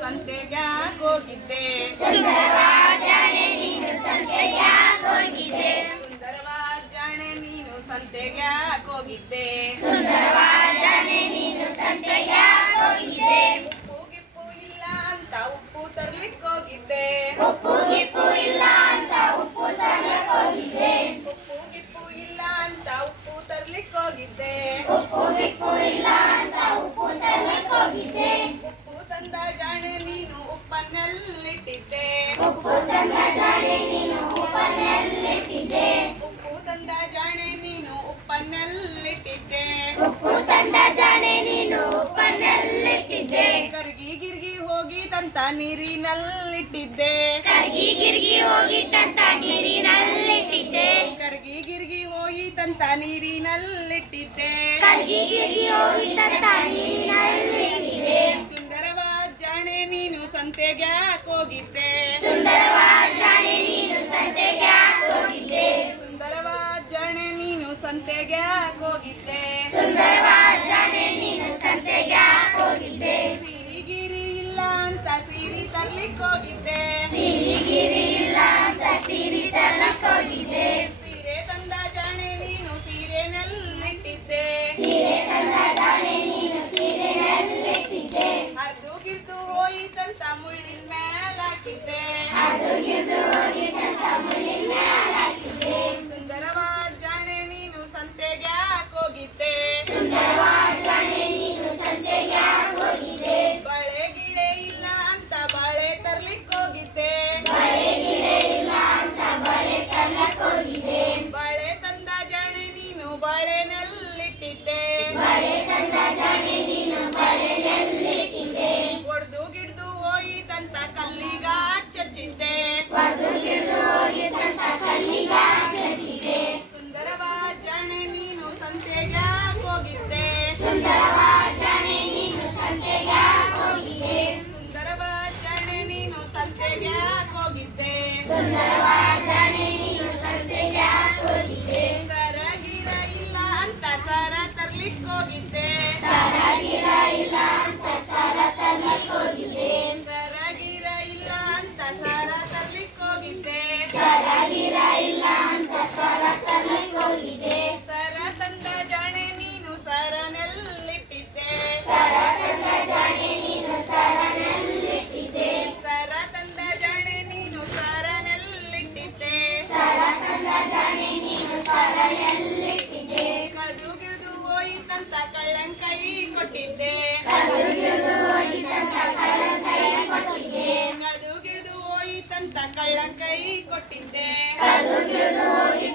ಸಂತೆಗ್ಯಾಕ್ ಹೋಗಿದ್ದೆ ಸುಂದರವಾದ ಜಾಣೆ ನೀನು ಸಂತೆಗ್ಯಾಕ್ ಹೋಗಿದ್ದೆ ಸುಂದರವಾದ ಜಾಣೆ ನೀನು ಸಂತೆಗ್ಯಾಕ್ ಹೋಗಿದ್ದೆ ಸುಂದರವಾದ ಜಾಣೆ ನೀನು ಸಂತೆಗ್ಯಾಕ್ ಹೋಗಿದ್ದೆ ಉಪ್ಪು ಗಿಪ್ಪು ಇಲ್ಲ ಅಂತ ಉಪ್ಪು ತರ್ಲಿಕ್ ಹೋಗಿದ್ದೆ ಉಪ್ಪು ಗಿಪ್ಪು ಇಲ್ಲ ಅಂತ ಉಪ್ಪು ತರಲಿಕ್ ಹೋಗಿದ್ದೆ ಉಪ್ಪು ಗಿಪ್ಪು ಇಲ್ಲ ಅಂತ ಉಪ್ಪು ತರ್ಲಿಕ್ ಹೋಗಿದ್ದೆ ಉಪ್ಪು ಗಿಪ್ಪು ಇಲ್ಲ ಅಂತ ಉಪ್ಪು ತರಲಿಕ್ ಹೋಗಿದ್ದೆ ಉಪ್ಪು ತಂದ ಜಾಣೆ ನೀನು ಉಪ್ಪನ್ನೆಲ್ಲಿಟ್ಟಿದ್ದೆ ಉಪ್ಪು ತಂದ ಜಾಣೆ ನೀನು ಉಪ್ಪನ್ನೆಲ್ಲಿಟ್ಟಿದ್ದೆ ಉಪ್ಪು ತಂದ ಜಾಣೆ ನೀನು ಉಪ್ಪನ್ನೆಲ್ಲಿಟ್ಟಿದ್ದೆ ಉಪ್ಪು ತಂದ ಜಾಣೆ ನೀನು ಉಪ್ಪನ್ನೆಲ್ಲಿಟ್ಟಿದ್ದೆ ಕರ್ಗಿ ಗಿರ್ಗಿ ಹೋಗಿ ತಂತ ನೀರಿನಲ್ಲಿಟ್ಟಿದ್ದೆ ಕರ್ಗಿ ಗಿರ್ಗಿ ಹೋಗಿತ್ತಂತ ನೀರಿನಲ್ಲಿಟ್ಟಿದ್ದೆ ಕರ್ಗಿ ಗಿರ್ಗಿ ಹೋಗಿ ತಂತ ನೀರಿನಲ್ಲಿಟ್ಟಿದ್ದೆ ಕರ್ಗಿ ಗಿರ್ಗಿ ಹೋಗಿತ್ತಂತ ನೀರಿನಲ್ಲಿಟ್ಟಿದ್ದೆ ಸುಂದರವಾದ ಜಾಣೆ ನೀನು ಸಂತೆಗ್ಯಾಕ್ ಹೋಗಿದ್ದೆ ಸುಂದರವಾದ ಜಾಣೆ ನೀನು ಸಂತೆಗ್ಯಾಕ್ ಹೋಗಿದ್ದೆ ಸುಂದರವಾದ ಜಾಣೆ ನೀನು ಸಂತೆಗ್ಯಾಕ್ ಹೋಗಿದ್ದೆ ಸುಂದರವಾದ ಜಾಣೆ ನೀನು ಸಂತೆಗ್ಯಾಕ್ ಹೋಗಿದ್ದೆ ಸಿರಿಗಿರಿ ಇಲ್ಲ ಅಂತ ಸೀರಿ ತರ್ಲಿಕ್ ಹೋಗಿದ್ದೆ ಸಿರಿಗಿರಿ ಇಲ್ಲ ಅಂತ ಸೀರೆ ತರಲಿಕ್ ಹೋಗಿದ್ದೆ ಸೀರೆ ತಂದ ಜಾಣೆ ನೀನು ಸೀರೆನಲ್ಲಿಟ್ಟಿದ್ದೆ ಸೀರೆ ತಂದ ಜಾಣೆ ನೀನು ಸೀರೆನಲ್ಲಿಟ್ಟಿದ್ದೆ ಹರ್ದು ಗಿರ್ದು ಹೋಯಿತಂತ ಮುಳ್ಳಿನ ಮ್ಯಾಲ್ ಹಾಕಿದ್ದೆ ಅದು ಗಿರ್ದು ಹೋಗಿತ್ತಂತ ಮುಳ್ಳಿನ ಮ್ಯಾಲ್ ಹಾಕಿದ್ದೆ ಸುಂದರವಾದ ಜಾಣೆ ನೀನು ಸಂತೆಗ್ಯಾಕ್ ಹೋಗಿದ್ದೆ ಸುಂದರವಾದ ಜಾಣೆ ನೀನು ಸಂತೆಗ್ಯಾಕ್ ಹೋಗಿದ್ದೆ ಬಳೆ ಗಿಳೆ ಇಲ್ಲ ಅಂತ ಬಾಳೆ ತರ್ಲಿಕ್ ಹೋಗಿದ್ದೆ ಬಳೆ ಗಿಳೆ ಇಲ್ಲ ಅಂತ ಬಳೆ ತರಲಿಕ್ ಹೋಗಿದ್ದೆ ಬಳೆ ತಂದ ಜಾಣೆ ನೀನು ಬಾಳೆನಲ್ಲಿಟ್ಟಿದ್ದೆ ಬಳೆ ತಂದ ಜಾಣೆ ನೀನು ಬಳೆನಲ್ಲಿಟ್ಟಿದ್ದೆ ಒಡ್ದು ಗಿಡ್ದು ಹೋಯಿತಂತ ಕಲ್ಲಿಗಾಕ್ ಚಚ್ಚಿದ್ದೆ ಹೊಡೆದು ಗಿಡ್ದು ಹೋಗಿತ್ತಂತ ಕಲ್ಲಿಗಾಕ್ ಹಚ್ಚಿದ್ದೆ ಸುಂದರವಾದ ಜಾಣೆ ನೀನು ಸಂತೆಗ್ಯಾಕ್ ಹೋಗಿದ್ದೆ ಸುಂದರವಾದ ಜಾಣೆ ನೀನು ಸಂತೆಗ್ಯಾಕ್ ಹೋಗಿದ್ದೆ ಸುಂದರವಾದ ಜಾಣೆ ನೀನು ಸಂತೆಗ್ಯಾಕ್ ಹೋಗಿದ್ದೆ ಸುಂದರವಾದ ಜಾಣೆ ನೀನು ಸಂತೆಗ್ಯಾಕ್ ಹೋಗಿದ್ದೆ ಸರಗಿರ ಇಲ್ಲ ಅಂತ ಸರ ತರ್ಲಿಕ್ ಹೋಗಿದ್ದೆ ಸರಗಿರ ಇಲ್ಲ ಅಂತ ಸರ ತರಲಿಕ್ ಹೋಗಿದ್ದೆ ಸರಗಿರ ಇಲ್ಲ ಅಂತ ಸರ ತರ್ಲಿಕ್ ಹೋಗಿದ್ದೆ ಸರಗಿರ ಇಲ್ಲ ಅಂತ ಸರ ತರಲಿಕ್ ಹೋಗಿದ್ದೆ ಸರ ತಂದ ಜಾಣೆ ನೀನು ಸರನಲ್ಲಿಟ್ಟಿದ್ದೆ ಸರ ತಂದ ಜಾಣೆ ನೀನು ಸರನಲ್ಲಿಟ್ಟಿದ್ದೆ ಸರ ತಂದ ಜಾಣೆ ನೀನು ಸರನಲ್ಲಿಟ್ಟಿದ್ದೆ ಸರ ತಂದ ಜಾಣೆ ನೀನು ಸರನಲ್ಲಿಟ್ಟಿದ್ದೆ ಕದು ಗಿಡ್ದು ಹೋಯಿತಂತ ಕಳ್ಳಂಕೈ ಕೊಟ್ಟಿದ್ದೆ ಕದು ಗಿಡ್ದು ಹೋಗಿತ್ತಂತ ಕಳ್ಳಂಕೈ ಕೊಟ್ಟಿದ್ದೆ ಕದು ಗಿಡ್ದು ಹೋಯಿತಂತ ಕಳ್ಳಂಕೈ ಕೊಟ್ಟಿದ್ದೆ ಕದು ಗಿಡ್ದು ಹೋಗಿ